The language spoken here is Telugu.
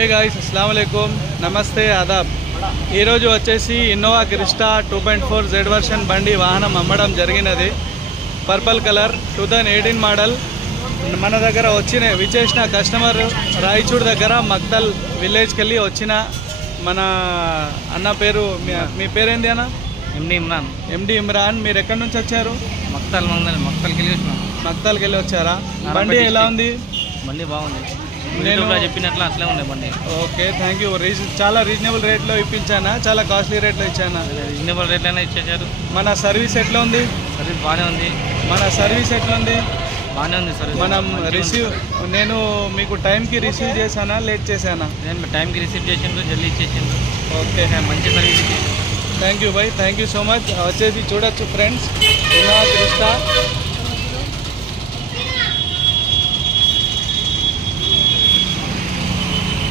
ఏ గాయ్స్ అస్సలాము అలైకుం, నమస్తే, ఆదాబ్. ఈరోజు వచ్చేసి ఇన్నోవా క్రిస్టా 2.4 జెడ్ వర్షన్ బండి వాహనం అమ్మడం జరిగినది. Purple colour 2018 model. మన దగ్గర విచేసిన కస్టమర్ రాయచూడ్ దగ్గర మక్తల్ విలేజ్కి వెళ్ళి వచ్చిన మన అన్న పేరు, మీ పేరేంది అన్న? ఎండి ఇమ్రాన్. మీరు ఎక్కడి నుంచి వచ్చారు? మక్తల్కి వెళ్ళి వచ్చారా? బండి ఎలా ఉంది? బండి బాగుంది, నేను చెప్పినట్లు అట్లే ఉంది బండి. Okay, thank you. చాలా రీజనబుల్ రేట్లో ఇప్పించానా, చాలా కాస్ట్లీ రేట్లో ఇచ్చానా? రీజనబుల్ రేట్లైనా ఇచ్చేసారు. మన సర్వీస్ ఎట్లా ఉంది? సర్వీస్ బాగానే ఉంది. మన సర్వీస్ ఎట్లా ఉంది? బాగానే ఉంది సర్వీస్. మనం నేను మీకు టైంకి రిసీవ్ చేశానా, లేట్ చేశానా? నేను టైంకి రిసీవ్ చేసిండ్రు, జల్దీ ఇచ్చేసిండ్రు. ఓకే, మంచి service. Thank you by, thank you so much. వచ్చేసి చూడొచ్చు ఫ్రెండ్స్, ఇన్నోవా క్రిస్టా